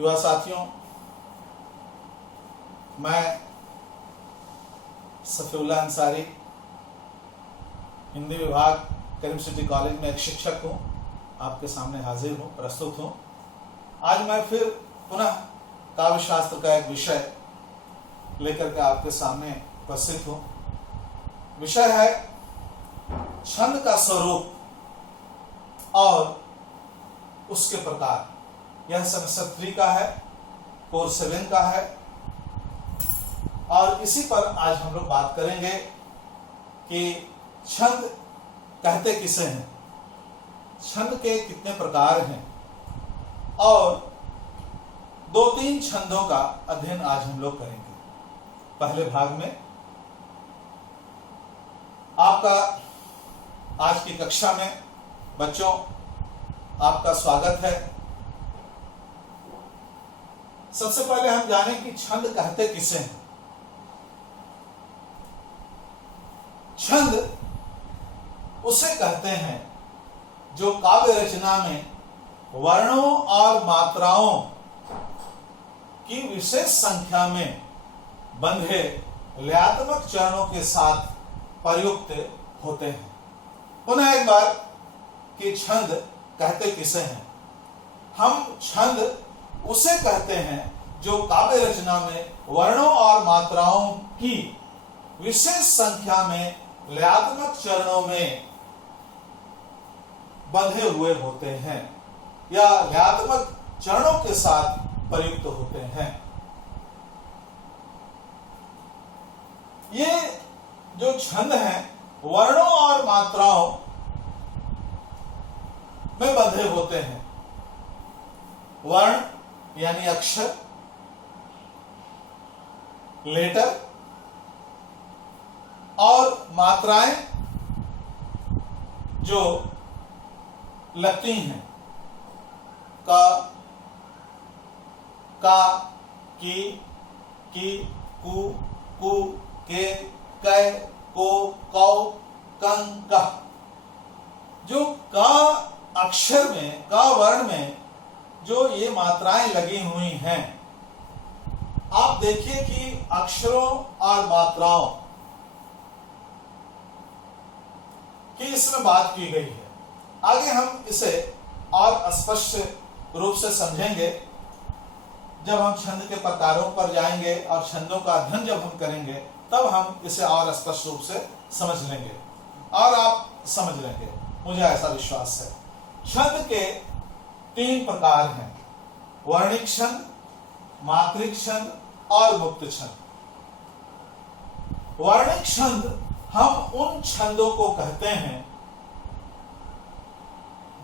युवा साथियों, मैं सफीउल्लाह अंसारी हिंदी विभाग करीम सिटी कॉलेज में एक शिक्षक हूँ। आपके सामने हाजिर हूँ, प्रस्तुत हूँ। आज मैं फिर पुनः काव्य शास्त्र का एक विषय लेकर के आपके सामने उपस्थित हूँ। विषय है छंद का स्वरूप और उसके प्रकार। यह सेमेस्टर 3 का है, कोर्स 7 का है और इसी पर आज हम लोग बात करेंगे कि छंद कहते किसे हैं, छंद के कितने प्रकार हैं और 2-3 छंदों का अध्ययन आज हम लोग करेंगे। पहले भाग में आपका आज की कक्षा में बच्चों आपका स्वागत है। सबसे पहले हम जाने कि छंद कहते किसे हैं। छंद उसे कहते हैं जो काव्य रचना में वर्णों और मात्राओं की विशेष संख्या में बंधे लयात्मक चरणों के साथ प्रयुक्त होते हैं। पुनः एक बार कि छंद कहते किसे हैं। हम छंद उसे कहते हैं जो काव्य रचना में वर्णों और मात्राओं की विशेष संख्या में लयात्मक चरणों में बंधे हुए होते हैं या लयात्मक चरणों के साथ प्रयुक्त होते हैं। ये जो छंद हैं वर्णों और मात्राओं में बंधे होते हैं। वर्ण यानी अक्षर, लेटर और मात्राएं जो लगती हैं का, की, कु, के, कै, को, कौ, कं, कह। जो का अक्षर में, का वर्ण में जो ये मात्राएं लगी हुई हैं, आप देखिए कि अक्षरों और मात्राओं की इसमें बात की गई है। आगे हम इसे और स्पष्ट रूप से समझेंगे जब हम छंद के प्रकारों पर जाएंगे और छंदों का अध्ययन जब हम करेंगे तब हम इसे और स्पष्ट रूप से समझ लेंगे और आप समझ लेंगे, मुझे ऐसा विश्वास है। छंद के 3 प्रकार हैं, वर्णिक छंद, मात्रिक छंद और मुक्त छंद। वर्णिक छंद हम उन छंदों को कहते हैं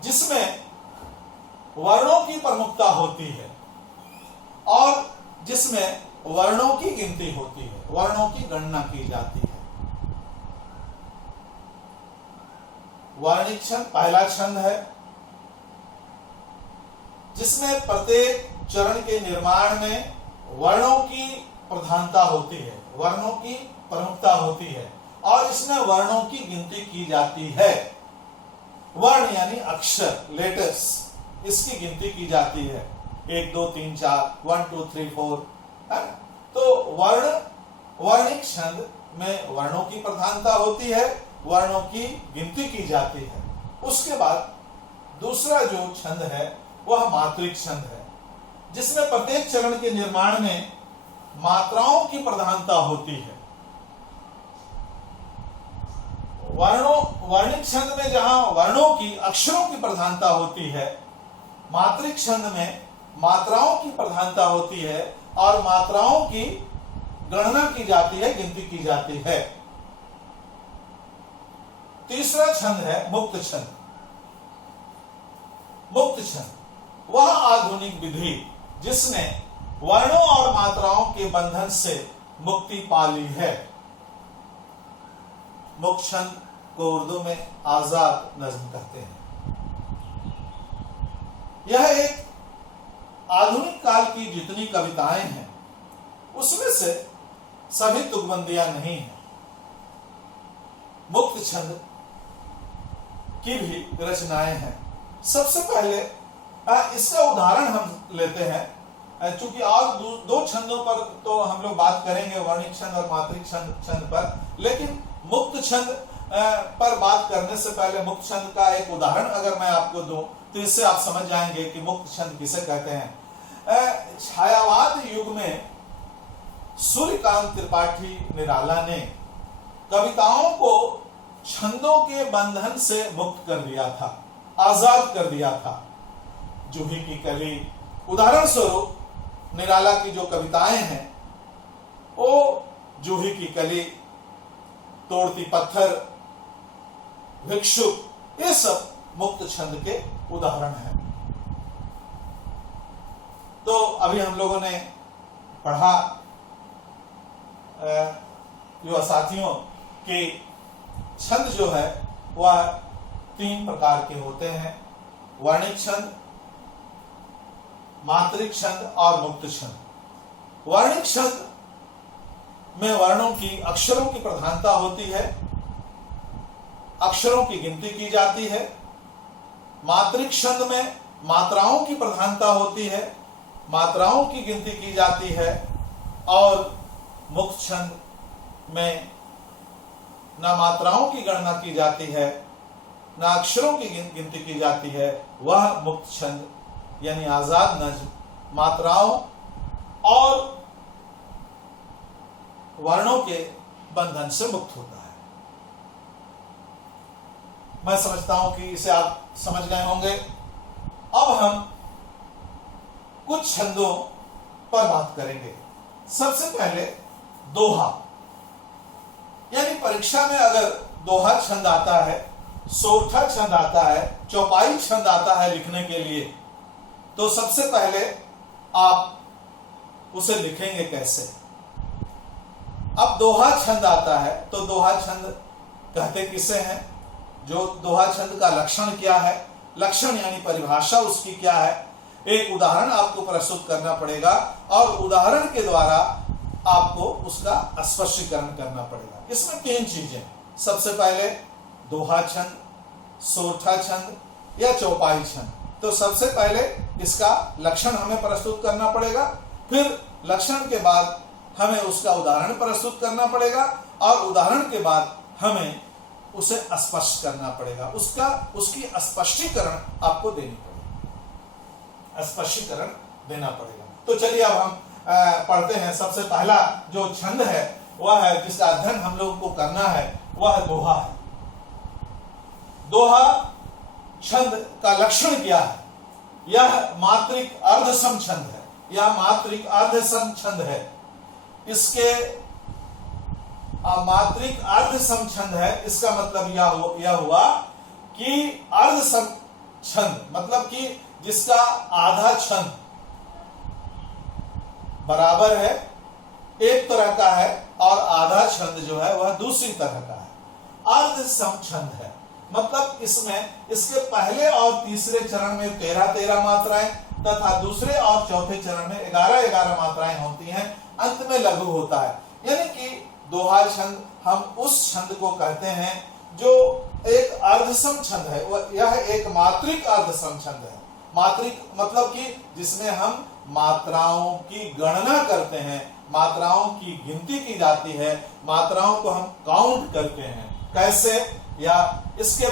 जिसमें वर्णों की प्रमुखता होती है और जिसमें वर्णों की गिनती होती है, वर्णों की गणना की जाती है। वर्णिक छंद पहला छंद है जिसमें प्रत्येक चरण के निर्माण में वर्णों की प्रधानता होती है, वर्णों की प्रमुखता होती है और इसमें वर्णों की गिनती की जाती है। वर्ण यानी अक्षर, लेटर्स, इसकी गिनती की जाती है 1 2 3 4 1 2 3 4 है। तो वर्णिक छंद में वर्णों की प्रधानता होती है, वर्णों की गिनती की जाती है। उसके बाद दूसरा जो छंद है वह मात्रिक छंद है जिसमें प्रत्येक चरण के निर्माण में मात्राओं की प्रधानता होती है। वर्णिक छंद में जहां वर्णों की, अक्षरों की प्रधानता होती है, मात्रिक छंद में मात्राओं की प्रधानता होती है और मात्राओं की गणना की जाती है, गिनती की जाती है। तीसरा छंद है मुक्त छंद। मुक्त छंद वह आधुनिक विधि जिसने वर्णों और मात्राओं के बंधन से मुक्ति पा ली है। मुक्त छंद को उर्दू में आजाद नज्म कहते हैं। यह एक आधुनिक काल की जितनी कविताएं हैं उसमें से सभी तुकबंदियां नहीं है। मुक्त छंद की भी रचनाएं हैं। सबसे पहले इसका उदाहरण हम लेते हैं चूंकि और दो छंदों पर तो हम लोग बात करेंगे, वर्णिक छंद और मात्रिक छंद पर, लेकिन मुक्त छंद पर बात करने से पहले मुक्त छंद का एक उदाहरण अगर मैं आपको दूं तो इससे आप समझ जाएंगे कि मुक्त छंद किसे कहते हैं। छायावाद युग में सूर्यकांत त्रिपाठी निराला ने कविताओं को छंदों के बंधन से मुक्त कर दिया था, आजाद कर दिया था। जूही की कली, उदाहरण स्वरूप निराला की जो कविताएं हैं वो जूही की कली, तोड़ती पत्थर, भिक्षुक, ये सब मुक्त छंद के उदाहरण हैं। तो अभी हम लोगों ने पढ़ा युवा साथियों कि छंद जो है वह 3 प्रकार के होते हैं, वर्णिक छंद, मात्रिक छंद और मुक्त छंद। वर्णिक छंद में वर्णों की, अक्षरों की प्रधानता होती है, अक्षरों की गिनती की जाती है। मात्रिक छंद में मात्राओं की प्रधानता होती है, मात्राओं की गिनती की जाती है। और मुक्त छंद में ना मात्राओं की गणना की जाती है, ना अक्षरों की गिनती की जाती है। वह मुक्त छंद यानी आजाद नज्म मात्राओं और वर्णों के बंधन से मुक्त होता है। मैं समझता हूं कि इसे आप समझ गए होंगे। अब हम कुछ छंदों पर बात करेंगे। सबसे पहले दोहा, यानी परीक्षा में अगर दोहा छंद आता है, सोरठा छंद आता है, चौपाई छंद आता है लिखने के लिए, तो सबसे पहले आप उसे लिखेंगे कैसे। अब दोहा छंद आता है तो दोहा छंद कहते किसे हैं, जो दोहा छंद का लक्षण क्या है, लक्षण यानी परिभाषा उसकी क्या है, एक उदाहरण आपको प्रस्तुत करना पड़ेगा और उदाहरण के द्वारा आपको उसका स्पष्टीकरण करना पड़ेगा। इसमें 3 चीजें, सबसे पहले दोहा छंद, सोरठा छंद या चौपाई छंद। तो सबसे पहले इसका लक्षण हमें प्रस्तुत करना पड़ेगा, फिर लक्षण के बाद हमें उसका उदाहरण प्रस्तुत करना पड़ेगा और उदाहरण के बाद हमें उसे स्पष्ट करना पड़ेगा, उसकी स्पष्टीकरण आपको देनी पड़ेगी, स्पष्टीकरण देना पड़ेगा। तो चलिए अब हम पढ़ते हैं। सबसे पहला जो छंद है वह है, जिसका अध्ययन हम लोगों को करना है, वह दोहा है। दोहा छंद का लक्षण क्या है? यह मात्रिक अर्धसम छंद है, यह मात्रिक अर्धसम छंद है। इसके मात्रिक अर्धसम छंद है, इसका मतलब यह हुआ कि अर्धसम छंद मतलब कि जिसका आधा छंद बराबर है, एक तरह का है, और आधा छंद जो है वह दूसरी तरह का है। अर्धसम छंद है मतलब इसमें इसके पहले और तीसरे चरण में 13-13 मात्राएं तथा दूसरे और चौथे चरण में 11-11 मात्राएं होती हैं, अंत में लघु होता है। यानी कि दोहा छंद हम उस छंद को कहते हैं जो एक अर्धसम छंद है, यह एक मात्रिक अर्धसम छंद है। मात्रिक मतलब कि जिसमें हम मात्राओं की गणना करते हैं, मात्राओं की गिनती की जाती है, मात्राओं को हम काउंट करते हैं। कैसे? या इसके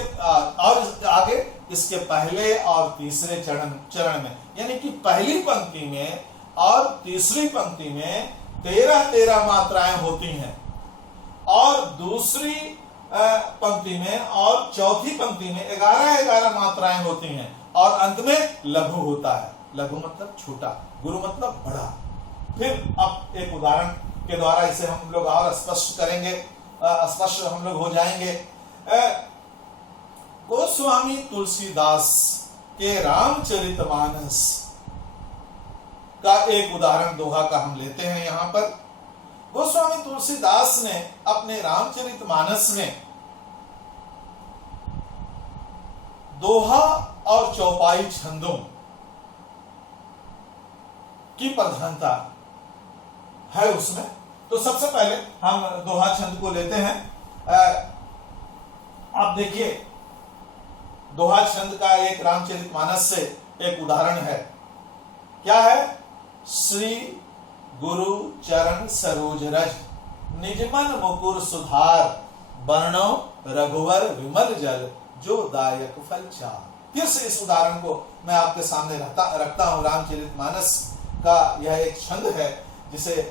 और आगे इसके पहले और तीसरे चरण में, यानी कि पहली पंक्ति में और तीसरी पंक्ति में 13-13 मात्राएं होती हैं और दूसरी पंक्ति में और चौथी पंक्ति में 11-11 मात्राएं होती हैं और अंत में लघु होता है। लघु मतलब छोटा, गुरु मतलब बड़ा। फिर अब एक उदाहरण के द्वारा इसे हम लोग और स्पष्ट करेंगे, स्पष्ट हम लोग हो जाएंगे। गोस्वामी तुलसीदास के रामचरितमानस का एक उदाहरण दोहा का हम लेते हैं। यहां पर गोस्वामी तुलसीदास ने अपने रामचरितमानस में दोहा और चौपाई छंदों की प्रधानता है उसमें। तो सबसे पहले हम दोहा छंद को लेते हैं। आप देखिए, दोहा छंद का एक रामचरितमानस से एक उदाहरण है। क्या है? श्री गुरु चरण सरोज रज, निजमन मुकुर सुधार, वर्णो रघुवर विमल जल, जो दायक फल चार। फिर से इस उदाहरण को मैं आपके सामने रखता हूँ। रामचरितमानस का यह एक छंद है जिसे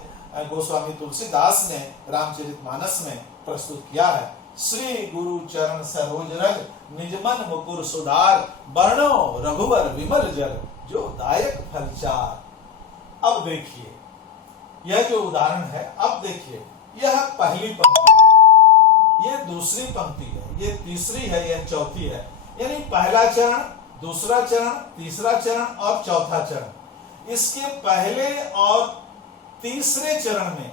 गोस्वामी तुलसीदास ने रामचरितमानस में प्रस्तुत किया है। श्री गुरु चरण सरोज रज, निजमन मुकुर सुधार, वर्णो रघुवर विमल जल, जो दायक फल चार। अब देखिए यह जो उदाहरण है, अब देखिए यह पहली पंक्ति, यह दूसरी पंक्ति है, यह तीसरी है, यह चौथी है। यानी पहला चरण, दूसरा चरण, तीसरा चरण और चौथा चरण। इसके पहले और तीसरे चरण में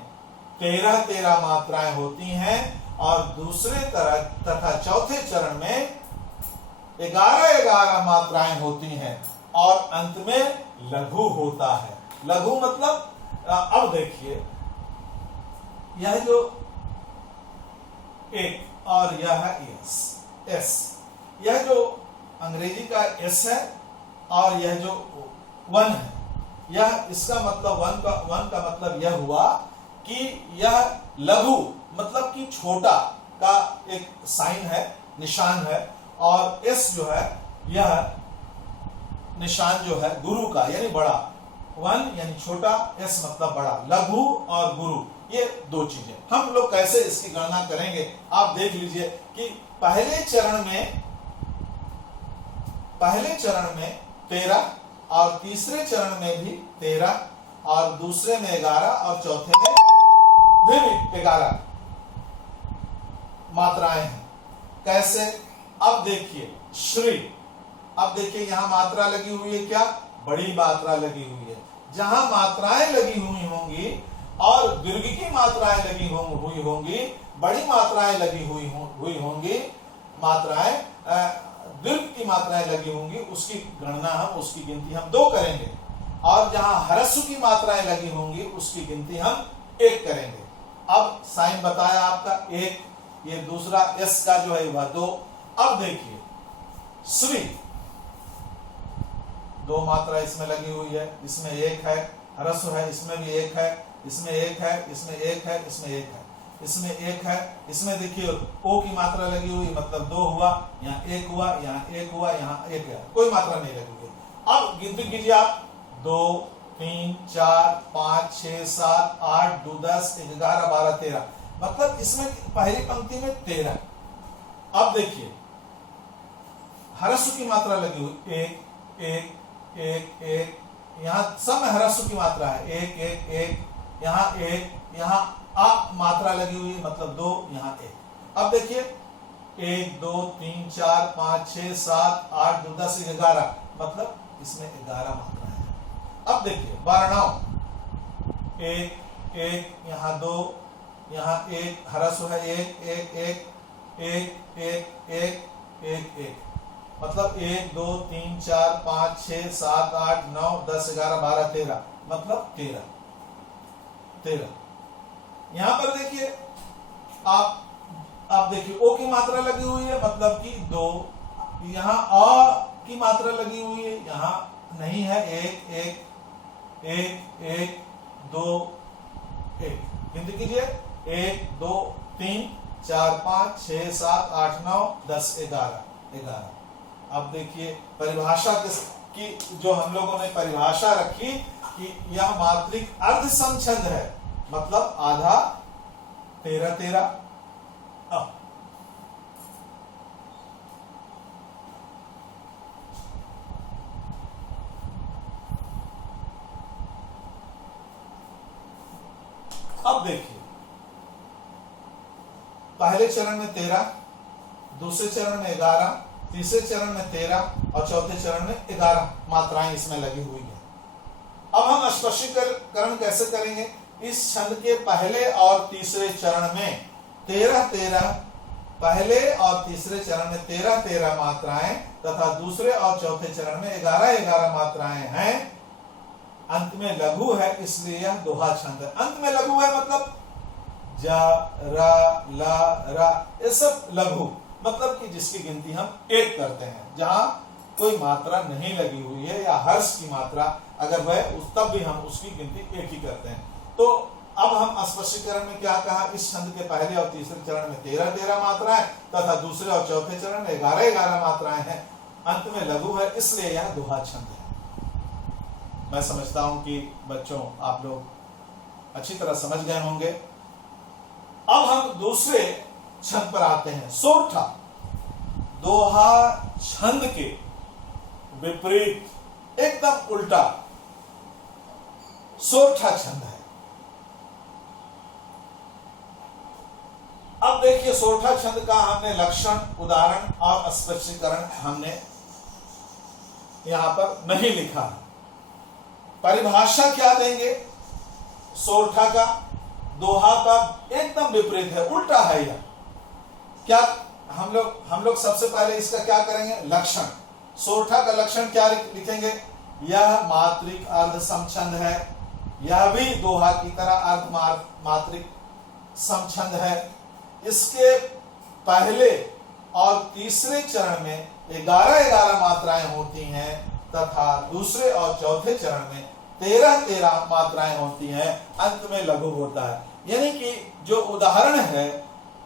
13-13 मात्राएं होती हैं और दूसरे तथा चौथे चरण में 11-11 मात्राएं होती हैं और अंत में लघु होता है। लघु मतलब अब देखिए यह जो एक और यह है एस, यह जो अंग्रेजी का एस है और यह जो वन है, यह इसका मतलब वन का मतलब यह हुआ कि यह लघु मतलब कि छोटा का एक साइन है, निशान है, और एस जो है यह निशान जो है गुरु का यानी बड़ा। वन यानी छोटा, एस मतलब बड़ा। लघु और गुरु ये दो चीजें। हम लोग कैसे इसकी गणना करेंगे आप देख लीजिए कि पहले चरण में 13 और तीसरे चरण में भी 13 और दूसरे में 11 और चौथे में 11 मात्राएं हैं। कैसे? अब देखिए श्री, अब देखिए यहां मात्रा लगी हुई है, क्या बड़ी मात्रा लगी हुई है। जहां मात्राएं लगी हुई होंगी और दीर्घ की मात्राएं लगी हुई होंगी, बड़ी मात्राएं लगी हुई होंगी, मात्राएं दीर्घ की मात्राएं लगी होंगी, उसकी गणना हम, उसकी गिनती हम 2 करेंगे। और जहां ह्रस्व की मात्राएं लगी होंगी उसकी गिनती हम 1 करेंगे। अब साइन बताया आपका 1, ये दूसरा एस का जो है वह 2। अब देखिए श्री, 2 मात्रा इसमें लगी हुई है, इसमें 1 है। ह्रस्व है, इसमें भी 1 है, इसमें 1 है, इसमें 1 है, इसमें 1 है, इसमें 1 है। इसमें देखिए ओ की मात्रा लगी हुई, मतलब 2 हुआ, यहाँ 1 हुआ, यहाँ 1 हुआ, यहाँ 1 है, कोई मात्रा नहीं लगी हुई। अब गिनती कीजिए आप, 2 3 4 5 6 7 8 9 10 11 12 13, मतलब इसमें पहली पंक्ति में 13। अब देखिए ह्रस्व की मात्रा लगी हुई 1 1 1 1, यहाँ सब में ह्रस्व की मात्रा है 1 1 1, यहाँ 1, यहाँ आ मात्रा लगी हुई मतलब 2, यहाँ 1। अब देखिए 1 2 3 4 5 6 7 8 9 10 11, मतलब इसमें 11 मात्राएं हैं। अब देखिए वर्णों 1 1, यहाँ 2, यहाँ 1, ह्रस्व है 1 1 1 1 1 1 1 1, मतलब 1 2 3 4 5 6 7 8 9 10 11 12 13, मतलब 13। यहां पर देखिए आप देखिए ओ की मात्रा लगी हुई है, मतलब कि 2। यहाँ अ की मात्रा लगी हुई है, यहाँ नहीं है, 1 1 1 1 2 1। गिनती कीजिए 1 2 3 4 5 6 7 8 9 10 11। अब देखिए परिभाषा की जो हम लोगों ने परिभाषा रखी कि यह मात्रिक अर्ध समछंद है, मतलब आधा 13 13। अब देखिए पहले चरण में 13, दूसरे चरण में 11, तीसरे चरण में 13 और चौथे चरण में 11 मात्राएं इसमें लगी हुई है। अब हम स्पष्टीकरण कैसे करेंगे? इस छंद के पहले और तीसरे चरण में 13-13, पहले और तीसरे चरण में 13-13 मात्राएं तथा दूसरे और चौथे चरण में 11-11 मात्राएं हैं। अंत में लघु है, इसलिए यह दोहा छंद है। अंत में लघु है मतलब जा रा ला रा, ये सब लघु, मतलब कि जिसकी गिनती हम 1 करते हैं। जहां कोई मात्रा नहीं लगी हुई है या हर्ष की मात्रा अगर वह तब भी हम उसकी गिनती एक ही करते हैं। तो अब हम स्पष्टीकरण में क्या कहा, इस छंद के पहले और तीसरे चरण में 13-13 मात्राएं तथा दूसरे और चौथे चरण में 11-11 मात्राएं हैं, अंत में लघु है, इसलिए यह दोहा छंद है। मैं समझता हूं कि बच्चों आप लोग अच्छी तरह समझ गए होंगे। अब हम दूसरे छंद पर आते हैं, सोरठा। दोहा छंद के विपरीत एकदम उल्टा सोरठा छंद है। अब देखिए सोरठा छंद का हमने लक्षण, उदाहरण और स्पष्टीकरण हमने यहां पर नहीं लिखा है। परिभाषा क्या देंगे सोरठा का, दोहा का एकदम विपरीत है, उल्टा है यह। क्या हम लोग सबसे पहले इसका क्या करेंगे, लक्षण। सोरठा का लक्षण क्या लिखेंगे, यह मात्रिक अर्ध समछंद है, यह भी दोहा की तरह अर्ध मात्रिक समछंद है। इसके पहले और तीसरे चरण में 11-11 मात्राएं होती हैं तथा दूसरे और चौथे चरण में 13-13 मात्राएं होती हैं, अंत में लघु होता है। यानी कि जो उदाहरण है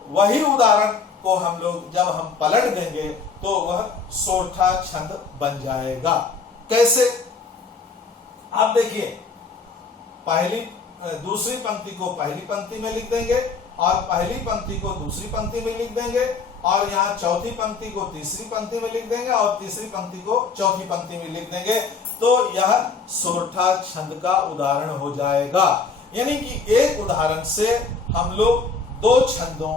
वही उदाहरण को हम लोग जब हम पलट देंगे तो वह सोरठा छंद बन जाएगा। कैसे, आप देखिए, दूसरी पंक्ति को पहली पंक्ति में लिख देंगे और पहली पंक्ति को दूसरी पंक्ति में लिख देंगे और यहाँ चौथी पंक्ति को तीसरी पंक्ति में लिख देंगे और तीसरी पंक्ति को चौथी पंक्ति में लिख देंगे, तो यह सोरठा छंद का उदाहरण हो जाएगा। यानी कि एक उदाहरण से हम लोग दो छंदों,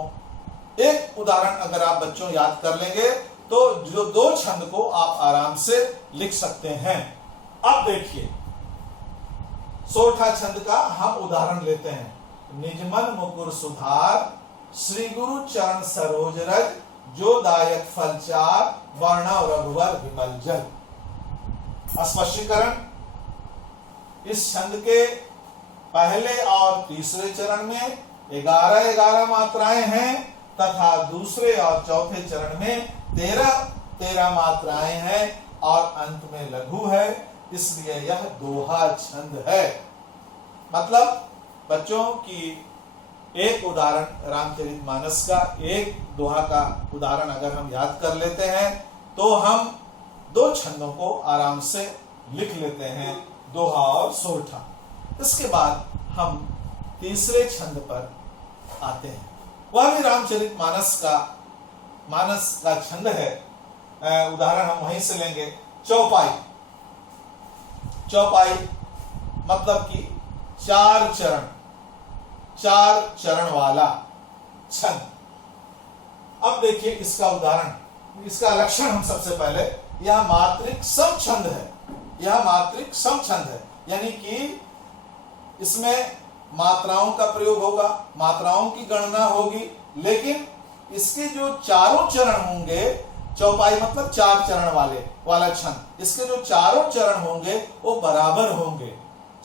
एक उदाहरण अगर आप बच्चों याद कर लेंगे तो जो दो छंद को आप आराम से लिख सकते हैं। अब देखिए सोरठा छंद का हम उदाहरण लेते हैं, निजमन मुकुर सुधार, श्री गुरु चरण सरोज रज, जो दायक फलचार, वर्णव रघुवर विमल जल। स्पष्टीकरण, इस छंद के पहले और तीसरे चरण में 11-11 मात्राएं हैं तथा दूसरे और चौथे चरण में 13-13 मात्राएं हैं और अंत में लघु है, इसलिए यह दोहा छंद है। मतलब बच्चों की एक उदाहरण रामचरितमानस का, एक दोहा का उदाहरण अगर हम याद कर लेते हैं तो हम दो छंदों को आराम से लिख लेते हैं, दोहा और सोरठा। इसके बाद हम तीसरे छंद पर आते हैं, वह भी रामचरितमानस का छंद है। उदाहरण हम वहीं से लेंगे, चौपाई। चौपाई मतलब कि चार चरण वाला छंद। अब देखिए इसका उदाहरण, इसका लक्षण हम सबसे पहले, यह मात्रिक समछंद है, यह मात्रिक समछंद है, यानी कि इसमें मात्राओं का प्रयोग होगा, मात्राओं की गणना होगी, लेकिन इसके जो चारों चरण होंगे, चौपाई मतलब चार चरण वाला छंद, इसके जो चारों चरण होंगे वो बराबर होंगे,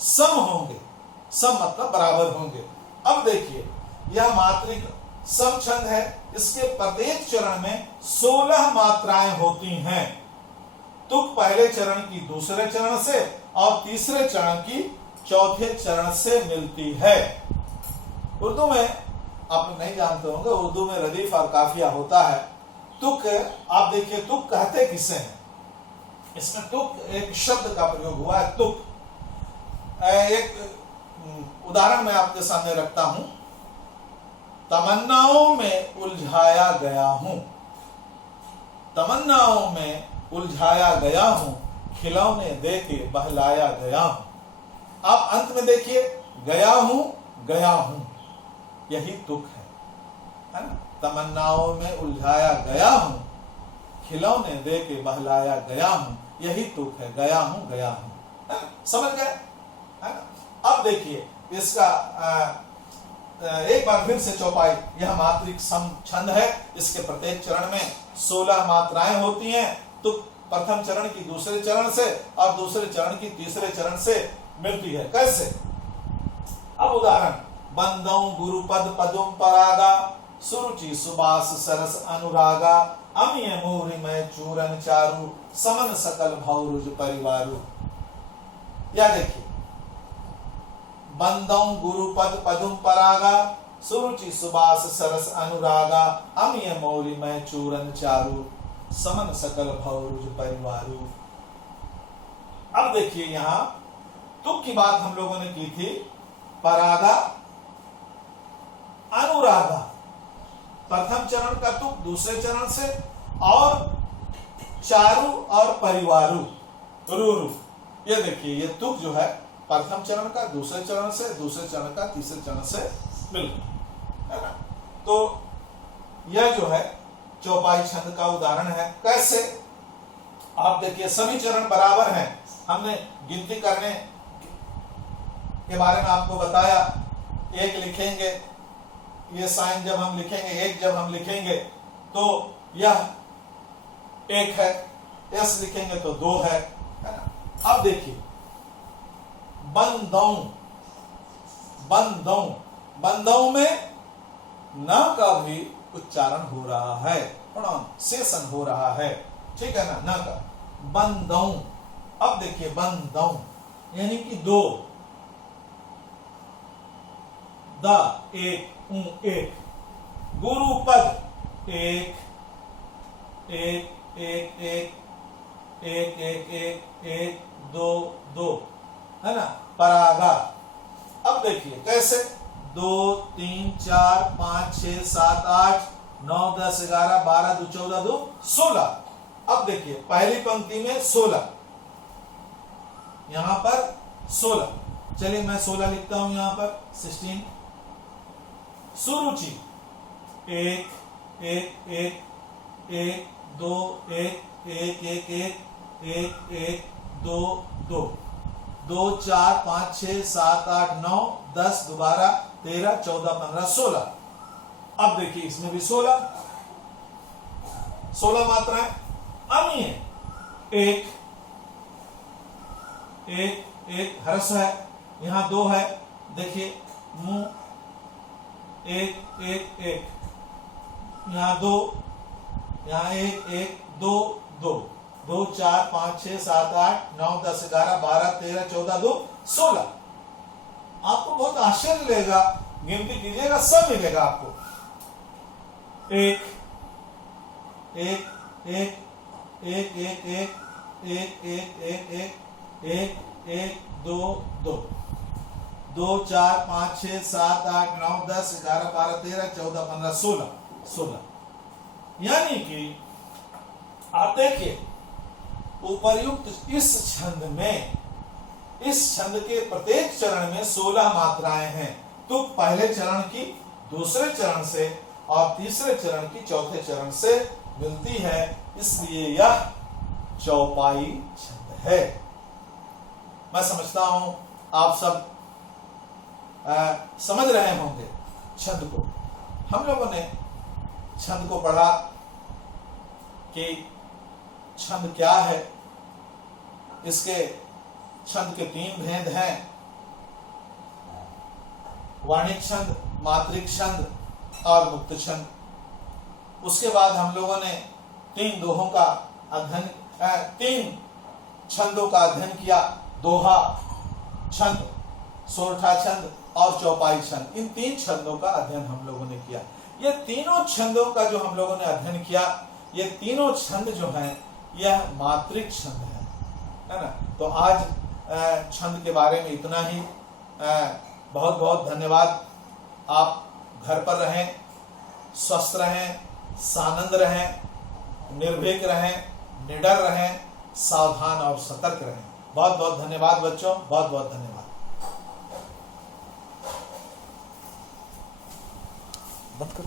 सम होंगे, सम मतलब बराबर होंगे। अब देखिए यह मात्रिक समछंद है, इसके प्रत्येक चरण में 16 मात्राएं होती हैं। तुक पहले चरण की दूसरे चरण से और तीसरे चरण की चौथे चरण से मिलती है। उर्दू में आप नहीं जानते होंगे, उर्दू में रदीफ और काफिया होता है। तुक, आप देखिए तुक कहते किसे हैं, इसमें तुक एक शब्द का प्रयोग हुआ है, तुक। एक उदाहरण मैं आपके सामने रखता हूं, तमन्नाओं में उलझाया गया हूं, तमन्नाओं में उलझाया गया हूं, खिलौने दे के बहलाया गया हूं। आप अंत में देखिए, गया हूं, यही तुक है ना। तमन्नाओं में उलझाया गया हूं, खिलौने दे के बहलाया गया हूं, यही तुक है, गया हूं। समझ गए, है ना। अब देखिए इसका एक बार फिर से चौपाई, यह मात्रिक समछंद है, इसके प्रत्येक चरण में 16 मात्राएं होती हैं। तो प्रथम चरण की दूसरे चरण से और दूसरे चरण की तीसरे चरण से मिलती है। कैसे, अब उदाहरण, बंदौ गुरुपद पदुम परागा, सुरुचि सुबास सरस अनुरागा, अमिय मोरि मैं चूरन चारु समन सकल भौरुज परिवारु। या देखिए, बंदौ गुरुपद पदुम परागा सुरुचि सुबास सरस अनुरागा अमिय मोरि मैं चूरन चारु समन सकल भौरुज परिवारु। अब देखिए, यहां तुक की बात हम लोगों ने की थी, परागा अनुरागा, प्रथम चरण का तुक दूसरे चरण से, और चारु और परिवारु रूरु। ये देखिए, ये तुक जो है प्रथम चरण का दूसरे चरण से, दूसरे चरण का तीसरे चरण से मिलकर, है ना। तो यह जो है चौपाई छंद का उदाहरण है। कैसे? आप देखिए, सभी चरण बराबर हैं। हमने गिनती करने के बारे में आपको बताया। एक लिखेंगे, ये साइन जब हम लिखेंगे, एक जब हम लिखेंगे तो यह एक है, एस लिखेंगे तो दो है ना। अब देखिए, बंदौ, बंदौ, बंदौ में न का भी उच्चारण हो रहा है, प्रोनाउंसिएशन हो रहा है, ठीक है ना, न का। बंदौ, अब देखिए बंदौ यानी कि दो, द एक, एक, गुरुपद एक, एक एक एक एक एक एक एक दो दो, है ना। परागा, अब देखिए कैसे, 2 3 4 5 6 7 8 9 10 11 12 2 14 2 16। अब देखिए, पहली पंक्ति में 16, यहां पर 16, चलिए मैं 16 लिखता हूं, यहां पर 16। सुरुचि, एक एक एक एक दो एक एक एक एक एक एक दो दो, 2 4 5 6 7 8 9 10 12 13 14 15 16। अब देखिए, इसमें भी 16 मात्राएं। अमीय, एक एक एक हर्ष है, यहां 2 है, देखिए मुंह, एक एक एक, यहां 2, यहां एक एक 2 2 2 4 5 6 7 8 9 10 11 12 13 14 2 16। आपको बहुत आश्चर्य लगेगा, गिनती कीजिएगा सब मिलेगा आपको। एक एक एक एक एक एक एक एक एक एक एक एक 2 2 2 4 5 6 7 8 9 10 11 12 13 14 15 16। यानी कि आप देखिए, उपर्युक्त इस छंद में, इस छंद के प्रत्येक चरण में 16 मात्राएं हैं। तो पहले चरण की दूसरे चरण से और तीसरे चरण की चौथे चरण से मिलती है, इसलिए यह चौपाई छंद है। मैं समझता हूं आप सब समझ रहे होंगे छंद को। हम लोगों ने छंद को पढ़ा कि छंद क्या है, इसके छंद के 3 भेद हैं, वाणिक छंद, मात्रिक छंद और मुक्त छंद। उसके बाद हम लोगों ने 3 दोहों का अध्ययन, 3 छंदों का अध्ययन किया, दोहा छंद, सोरठा छंद और चौपाई छंद। इन 3 छंदों का अध्ययन हम लोगों ने किया। ये तीनों छंदों का जो हम लोगों ने अध्ययन किया, ये तीनों छंद जो हैं, यह मात्रिक छंद है ना। तो आज छंद के बारे में इतना ही। बहुत बहुत धन्यवाद। आप घर पर रहें, स्वस्थ रहें, सानंद रहें, निर्भीक रहें, निडर रहें, सावधान और सतर्क रहें। बहुत बहुत धन्यवाद बच्चों, बहुत बहुत धन्यवाद। बंद कर।